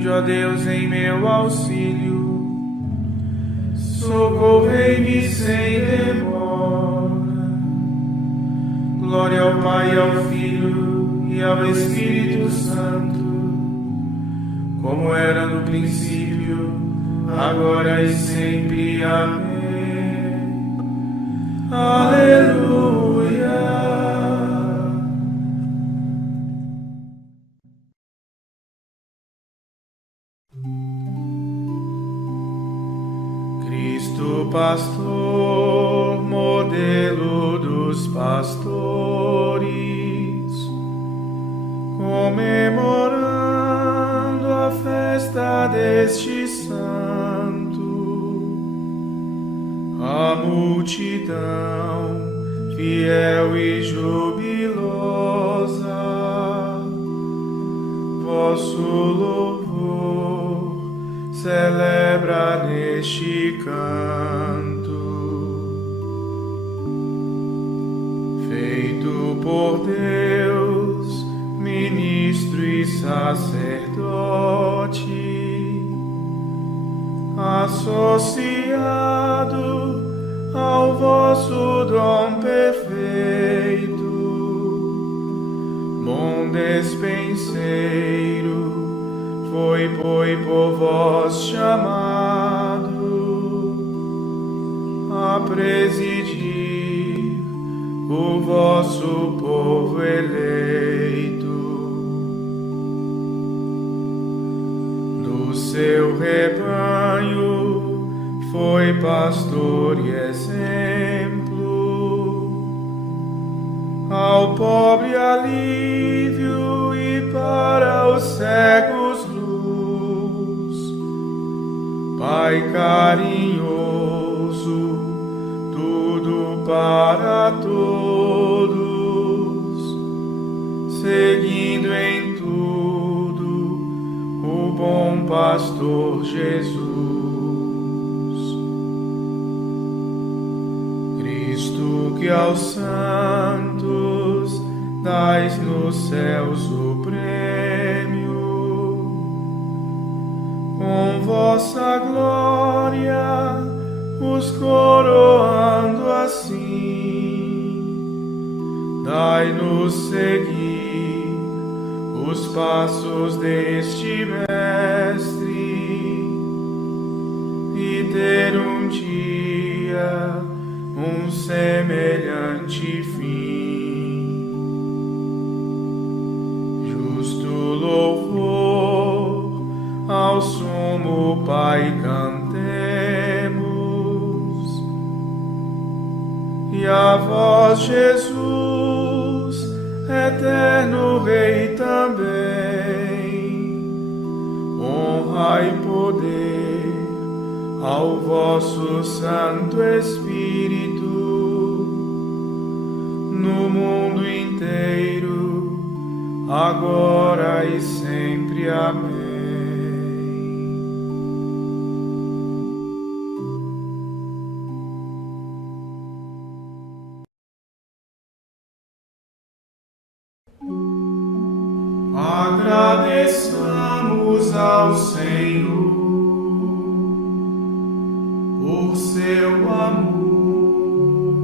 Vinde, ó Deus, em meu auxílio, socorrei-me sem demora. Glória ao Pai, ao Filho e ao Espírito Santo, como era no princípio, agora e sempre. Amém. Aleluia. Cristo pastor, modelo dos pastores, comemorando a festa deste santo, a multidão fiel e jubilosa, vosso louvor celebra neste canto. Feito por Deus, ministro e sacerdote, associado ao vosso dom perfeito, bom despenseiro, foi por vós chamado a presidir o vosso povo eleito. Do seu rebanho foi pastor e exemplo, ao pobre alívio e para os cegos luz. Pai carinhoso, tudo para todos, seguindo em tudo o bom pastor Jesus. Cristo que aos santos dais no céu o prêmio, com vossa glória os coroando assim, dai-nos seguir os passos deste mestre e ter um dia um semelhante fim. Justo louvor ao sumo Pai cantemos, e a vós, Jesus, eterno Rei também, honra e poder ao vosso Santo Espírito, no mundo inteiro, agora e sempre. Amém. Agradeçamos ao Senhor por seu amor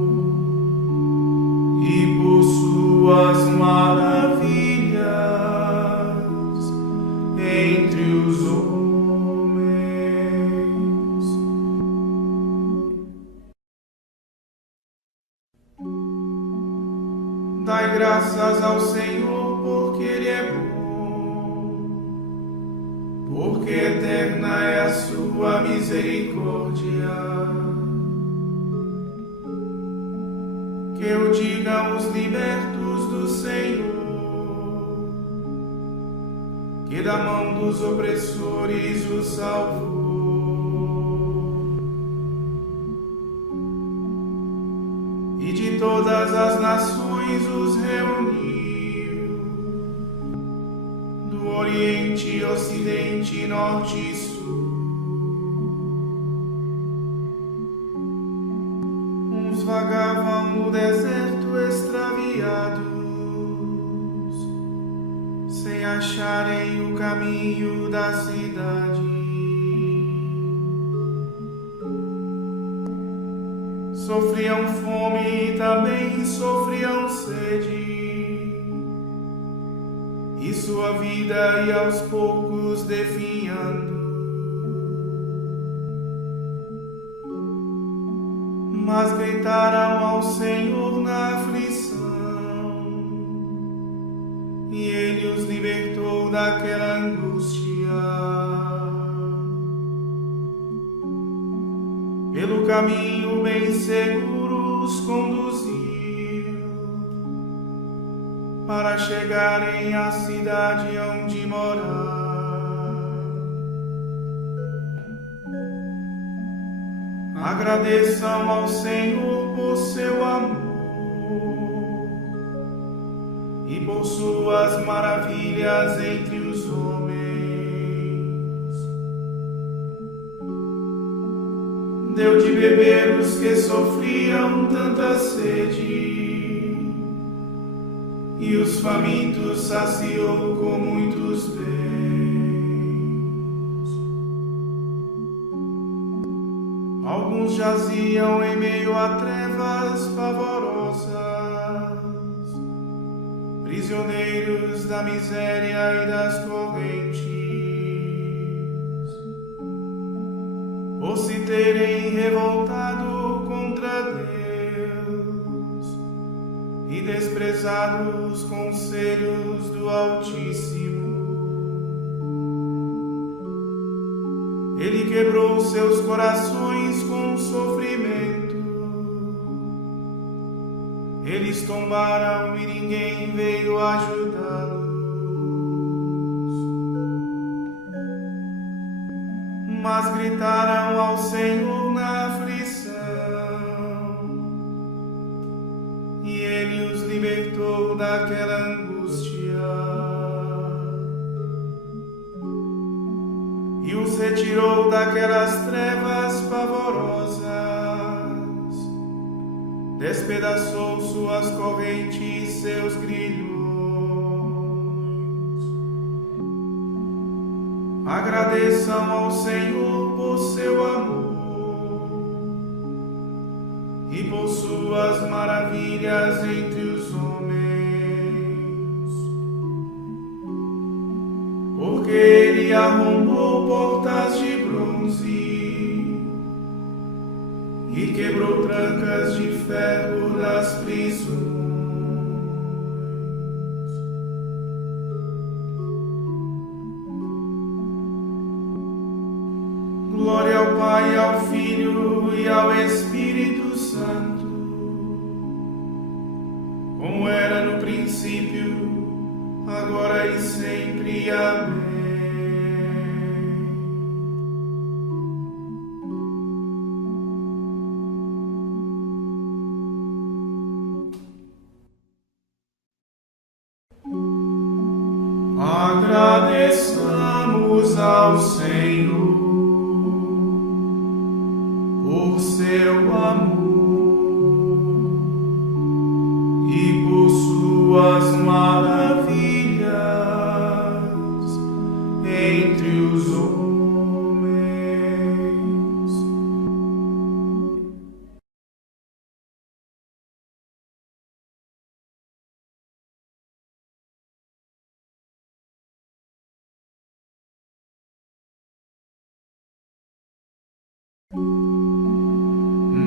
e por suas maravilhas entre os homens. Dai graças ao Senhor, porque Ele é bom, porque eterna é a sua misericórdia. Que eu diga os libertos do Senhor, que da mão dos opressores os salvou, e de todas as nações os reuniu, do Oriente, Ocidente, Norte e Sul. Uns vagavam no deserto extraviados, sem acharem o caminho da cidade. Sofriam fome e também sofriam sede, e sua vida ia aos poucos definhando. Mas gritaram ao Senhor na aflição, e Ele os libertou daquela angústia. Pelo caminho bem seguro os conduziu, para chegarem à cidade onde morar. Agradeçam ao Senhor por seu amor e por suas maravilhas entre os homens. Deu de beber os que sofriam tanta sede, e os famintos saciou com muitos bens. Alguns jaziam em meio a trevas pavorosas, prisioneiros da miséria e das correntes, por se terem revoltado contra Deus e desprezado os conselhos do Altíssimo. Ele quebrou seus corações com sofrimento. Eles tombaram e ninguém veio ajudá-los. Mas gritaram ao Senhor na aflição, e Ele os libertou daquela angústia, e os retirou daquelas trevas pavorosas, despedaçou suas correntes e seus grilhões. Agradeçam ao Senhor por seu amor e por suas maravilhas entre os homens, porque Ele arrombou portas de bronze e quebrou trancas de ferro das prisões. Glória ao Pai, ao Filho e ao Espírito Santo, como era no princípio, agora e sempre. Amém. Agradeçamos ao Senhor por seu amor e por suas maravilhas entre os homens.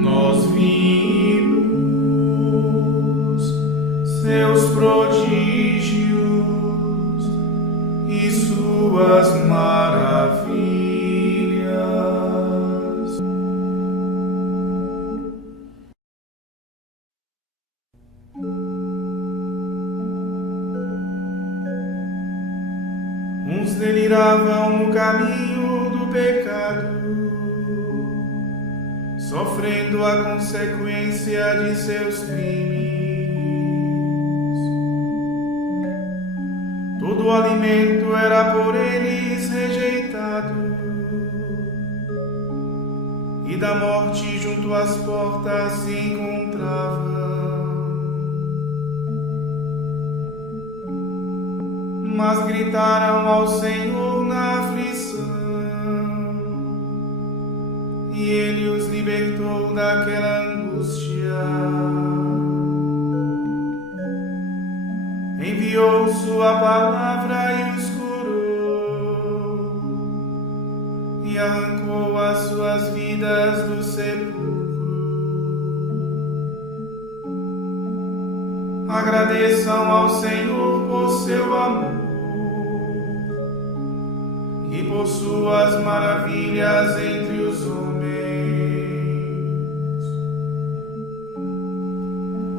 Nós vimos seus prodígios e suas maravilhas. Uns deliravam no caminho do pecado, sofrendo a consequência de seus crimes. Todo o alimento era por eles rejeitado, e da morte junto às portas se encontravam. mas gritaram ao Senhor na aflição, e Ele os libertou daquela angústia. Enviou sua palavra e os curou, e arrancou as suas vidas do sepulcro. Agradeçam ao Senhor por seu amor e por suas maravilhas entre os homens.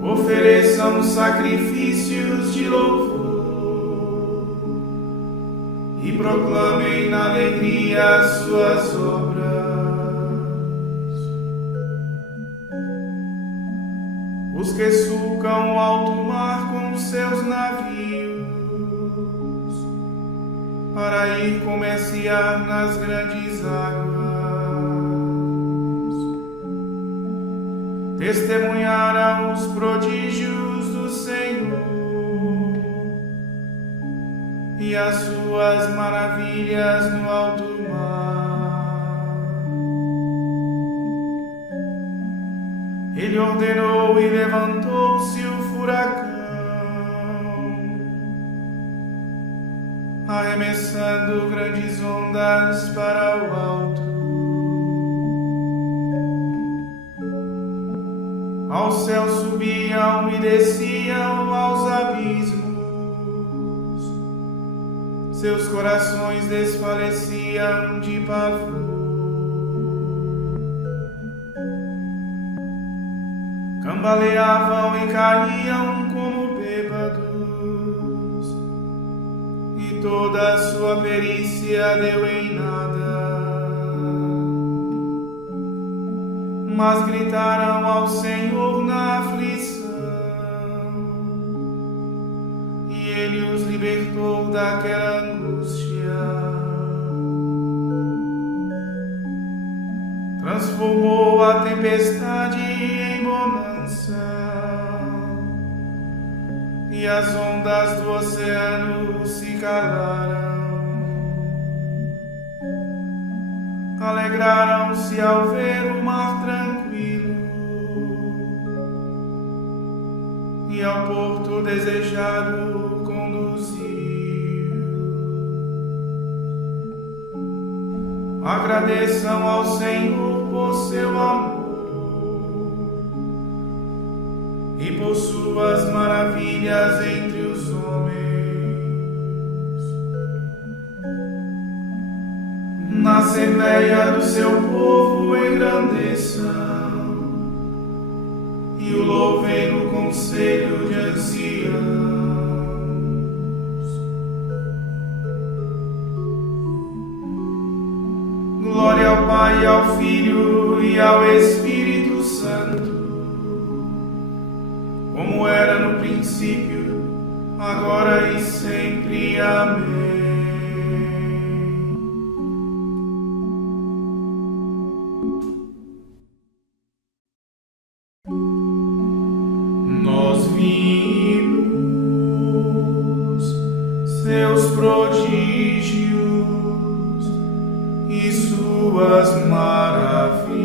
Ofereçam sacrifícios de louvor e proclamem na alegria as suas obras. Os que sulcam o alto mar com seus navios, para ir comerciar nas grandes águas, testemunharam os prodígios do Senhor e as suas maravilhas no alto mar. Ele ordenou e levantou-se o furacão, arremessando grandes ondas para o alto. Ao céu subiam e desciam aos abismos, seus corações desfaleciam de pavor. Cambaleavam e caíam como bêbados, e toda a sua perícia deu em nada. Mas gritaram ao Senhor na aflição, e Ele os libertou daquela angústia. Transformou a tempestade em bonança, e as ondas do oceano se calaram. Alegraram-se ao ver o mar tranquilo e ao porto desejado conduziu. Agradeçam ao Senhor por seu amor e por suas maravilhas entre os homens. Na assembleia do seu povo engrandeçam e o louvem no conselho de anciãos. Glória ao Pai, ao Filho e ao Espírito Santo, como era no princípio, agora e sempre. Amém. Nós vimos seus prodígios e suas maravilhas.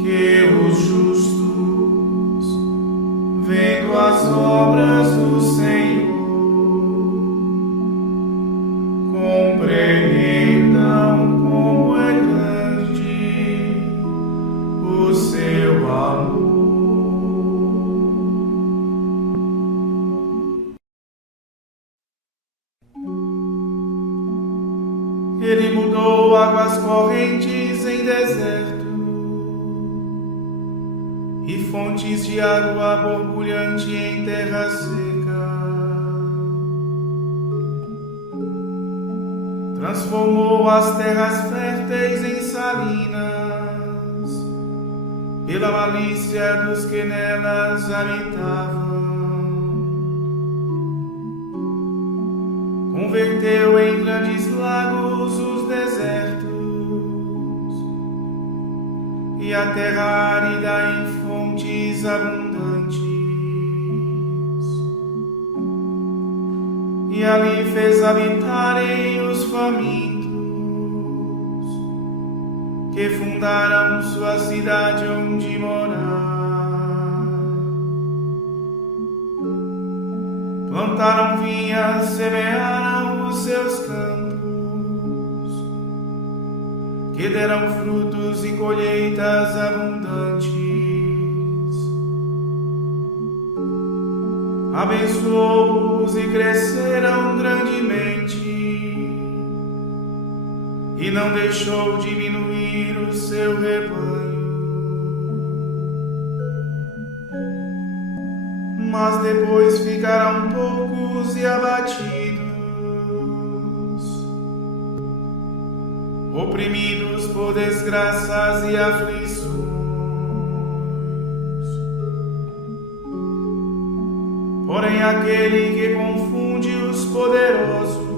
Que os justos, vendo as obras do Senhor, compreendam como é grande o seu amor. Ele mudou águas correntes em deserto e fontes de água borbulhante em terra seca. Transformou as terras férteis em salinas, pela malícia dos que nelas habitavam. converteu em grandes lagos os desertos, e a terra árida em fontes abundantes. E ali fez habitarem os famintos, que fundaram sua cidade onde morar. Plantaram vinhas, semearam os seus campos, que deram frutos e colheitas abundantes. Abençoou-os e cresceram grandemente, e não deixou diminuir o seu rebanho. Mas depois ficaram poucos e abatidos, oprimidos por desgraças e aflições. Porém, aquele que confunde os poderosos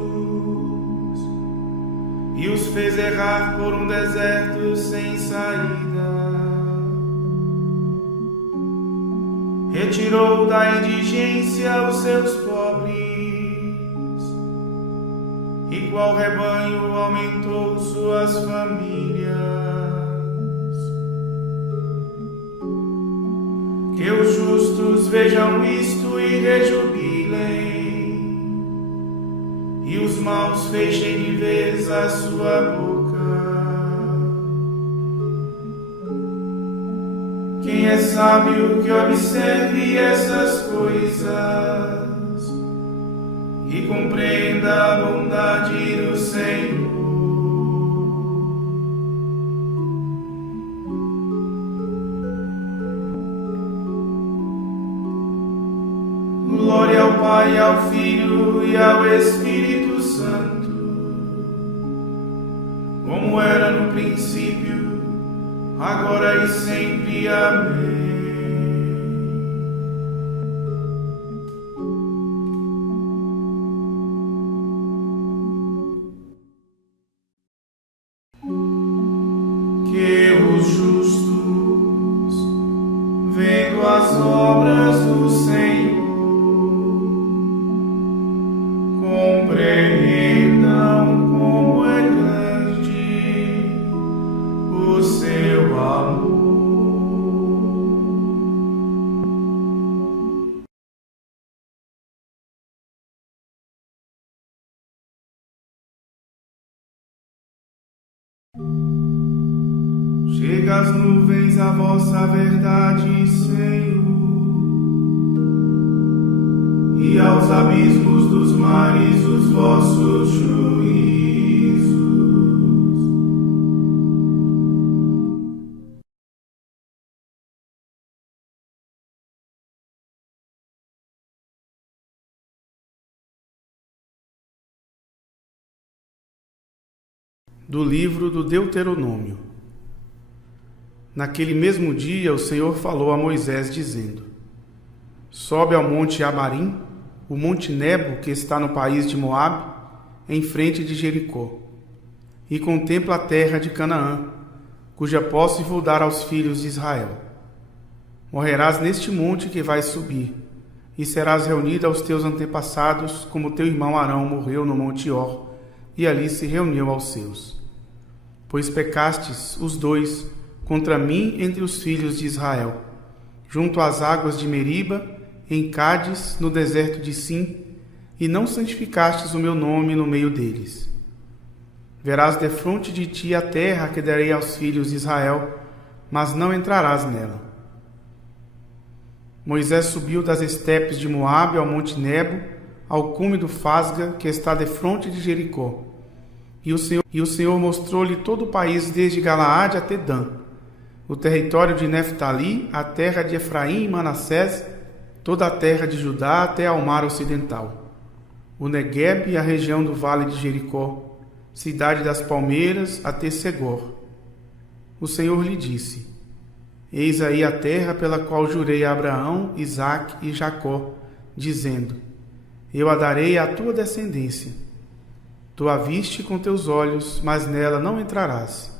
e os fez errar por um deserto sem saída, retirou da indigência os seus pobres, e qual rebanho aumentou suas famílias. Que os justos vejam isto e rejubilem, e os maus fechem de vez a sua boca. Quem é sábio que observe essas coisas e compreenda a bondade do Senhor. Glória ao Pai, ao Filho e ao Espírito Santo, como era no princípio, agora e sempre. Amém. Que os justos, vendo as obras do Senhor, compreendam como é grande o seu amor. Chega às nuvens a vossa verdade, Senhor, e aos abismos dos mares os vossos juízos. Do livro do Deuteronômio. Naquele mesmo dia o Senhor falou a Moisés, dizendo: Sobe ao monte Abarim, o monte Nebo, que está no país de Moabe, em frente de Jericó, e contempla a terra de Canaã, cuja posse vou dar aos filhos de Israel. Morrerás neste monte que vais subir, e serás reunido aos teus antepassados, como teu irmão Arão morreu no monte Hor, e ali se reuniu aos seus. Pois pecastes, os dois, contra mim entre os filhos de Israel, junto às águas de Meriba, em Cádiz, no deserto de Sim, e não santificastes o meu nome no meio deles. Verás defronte de ti a terra que darei aos filhos de Israel, mas não entrarás nela. Moisés subiu das estepes de Moabe ao monte Nebo, ao cume do Fasga, que está defronte de Jericó. E o Senhor mostrou-lhe todo o país, desde Galaade até Dan, o território de Neftali, a terra de Efraim e Manassés, toda a terra de Judá até ao mar ocidental, o Neguebe e a região do vale de Jericó, cidade das palmeiras até Segor. O Senhor lhe disse: Eis aí a terra pela qual jurei a Abraão, Isaque e Jacó, dizendo: Eu a darei à tua descendência. Tu a viste com teus olhos, mas nela não entrarás.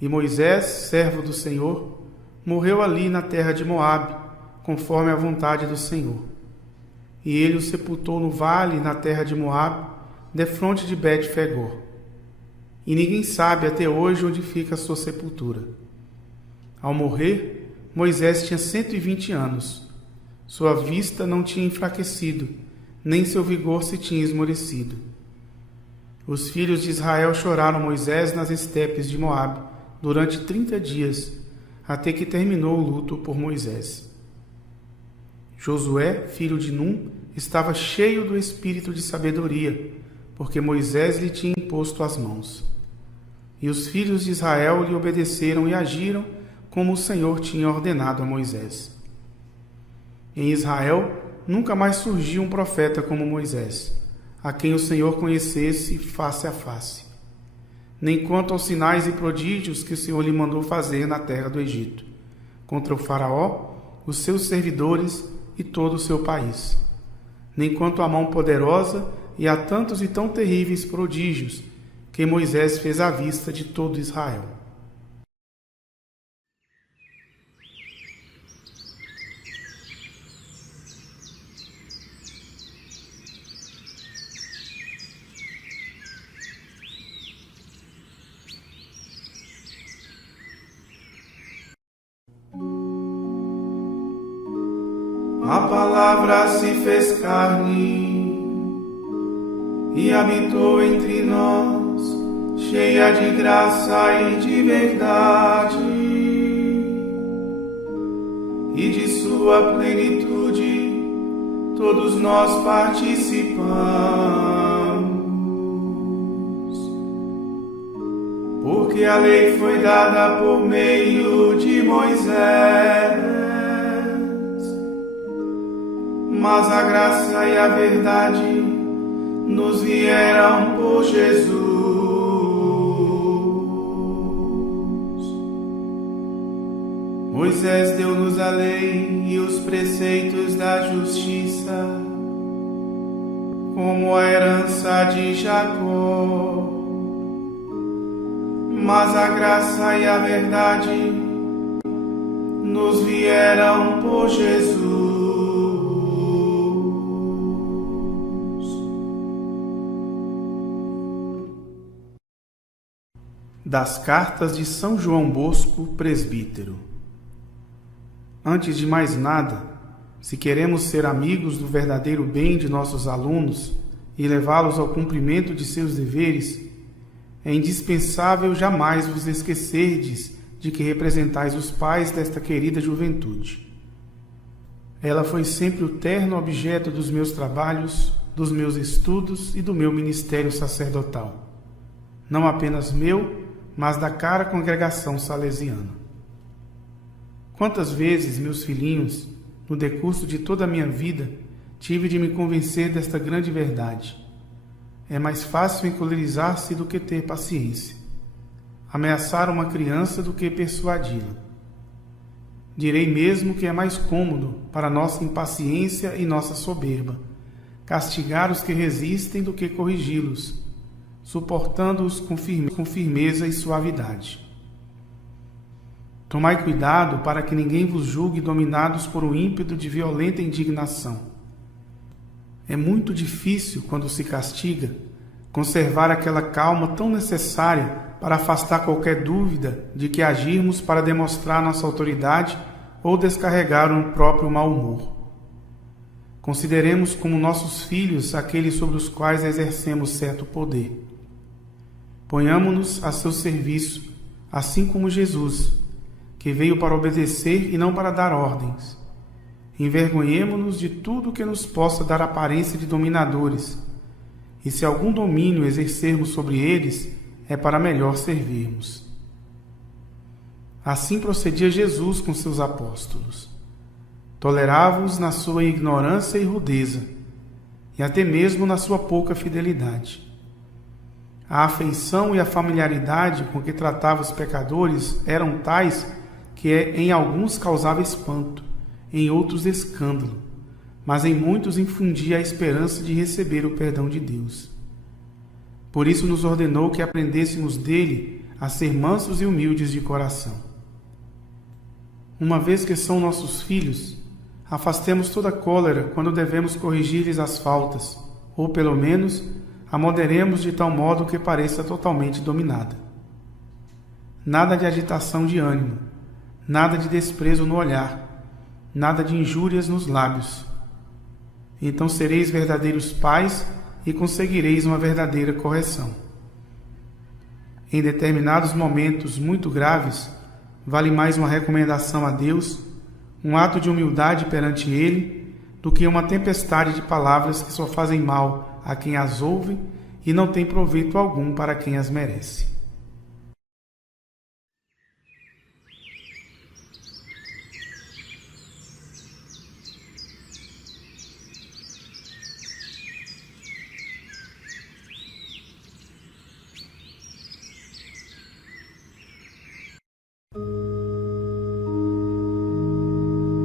E Moisés, servo do Senhor, morreu ali na terra de Moabe, conforme a vontade do Senhor. E ele o sepultou no vale, na terra de Moabe, defronte de Bet-Fegor. E ninguém sabe até hoje onde fica a sua sepultura. Ao morrer, Moisés tinha 120 anos. Sua vista não tinha enfraquecido, nem seu vigor se tinha esmorecido. Os filhos de Israel choraram Moisés nas estepes de Moabe durante 30 dias, até que terminou o luto por Moisés. Josué, filho de Num, estava cheio do espírito de sabedoria, porque Moisés lhe tinha imposto as mãos. E os filhos de Israel lhe obedeceram e agiram como o Senhor tinha ordenado a Moisés. Em Israel nunca mais surgiu um profeta como Moisés, a quem o Senhor conhecesse face a face, nem quanto aos sinais e prodígios que o Senhor lhe mandou fazer na terra do Egito, contra o faraó, os seus servidores e todo o seu país, nem quanto à mão poderosa e a tantos e tão terríveis prodígios que Moisés fez à vista de todo Israel. A palavra se fez carne e habitou entre nós, cheia de graça e de verdade, e de sua plenitude todos nós participamos, porque a lei foi dada por meio de Moisés, mas a graça e a verdade nos vieram por Jesus. Moisés deu-nos a lei e os preceitos da justiça, como a herança de Jacó, mas a graça e a verdade nos vieram por Jesus. Das cartas de São João Bosco, presbítero. Antes de mais nada, se queremos ser amigos do verdadeiro bem de nossos alunos e levá-los ao cumprimento de seus deveres, é indispensável jamais vos esquecerdes de que representais os pais desta querida juventude. Ela foi sempre o terno objeto dos meus trabalhos, dos meus estudos e do meu ministério sacerdotal. Não apenas meu, mas da cara congregação salesiana. Quantas vezes, meus filhinhos, no decurso de toda a minha vida, tive de me convencer desta grande verdade. É mais fácil encolerizar-se do que ter paciência, ameaçar uma criança do que persuadi-la. Direi mesmo que é mais cômodo para nossa impaciência e nossa soberba castigar os que resistem do que corrigi-los, suportando-os com firmeza e suavidade. Tomai cuidado para que ninguém vos julgue dominados por um ímpeto de violenta indignação. É muito difícil, quando se castiga, conservar aquela calma tão necessária para afastar qualquer dúvida de que agirmos para demonstrar nossa autoridade ou descarregar um próprio mau humor. Consideremos como nossos filhos aqueles sobre os quais exercemos certo poder. Ponhamo-nos a seu serviço, assim como Jesus, que veio para obedecer e não para dar ordens. Envergonhemo-nos de tudo que nos possa dar aparência de dominadores, e se algum domínio exercermos sobre eles, é para melhor servirmos. Assim procedia Jesus com seus apóstolos. Tolerava-os na sua ignorância e rudeza, e até mesmo na sua pouca fidelidade. A afeição e a familiaridade com que tratava os pecadores eram tais que em alguns causava espanto, em outros escândalo, mas em muitos infundia a esperança de receber o perdão de Deus. Por isso nos ordenou que aprendêssemos dele a ser mansos e humildes de coração. Uma vez que são nossos filhos, afastemos toda cólera quando devemos corrigir-lhes as faltas, ou pelo menos a moderemos de tal modo que pareça totalmente dominada. Nada de agitação de ânimo, nada de desprezo no olhar, nada de injúrias nos lábios. Então sereis verdadeiros pais e conseguireis uma verdadeira correção. Em determinados momentos muito graves, vale mais uma recomendação a Deus, um ato de humildade perante Ele, do que uma tempestade de palavras que só fazem mal a quem as ouve e não tem proveito algum para quem as merece.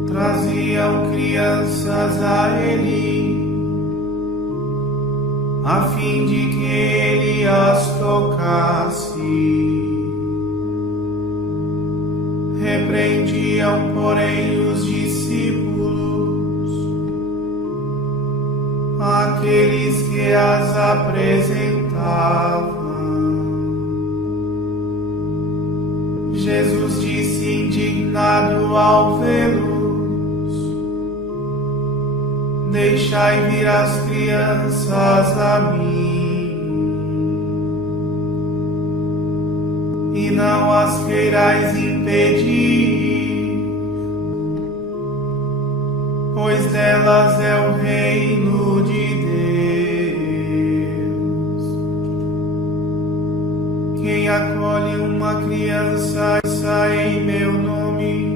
Traziam crianças a ele, a fim de que ele as tocasse. Repreendiam, porém, os discípulos, aqueles que as apresentavam. Jesus disse indignado ao vê-los: deixai vir as crianças a mim, e não as queirais impedir, pois delas é o reino de Deus. Quem acolhe uma criança em meu nome,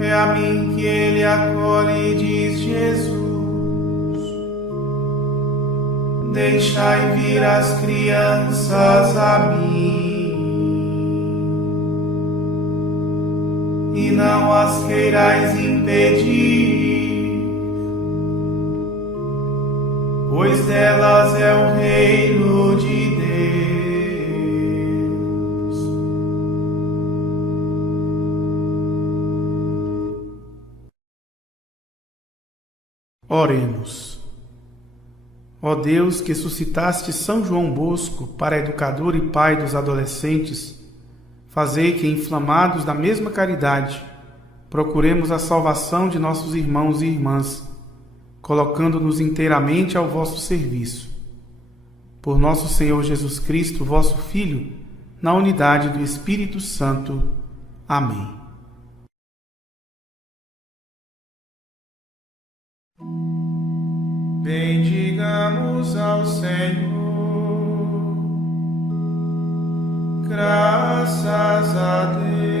é a mim que ele acolhe, diz Jesus. Deixai vir as crianças a mim, e não as queirais impedir, pois delas é o reino de Deus. Oremos. Ó Deus, que suscitaste São João Bosco para educador e pai dos adolescentes, fazei que, inflamados da mesma caridade, procuremos a salvação de nossos irmãos e irmãs, colocando-nos inteiramente ao vosso serviço. Por nosso Senhor Jesus Cristo, vosso Filho, na unidade do Espírito Santo. Amém. Bendigamos ao Senhor, graças a Deus.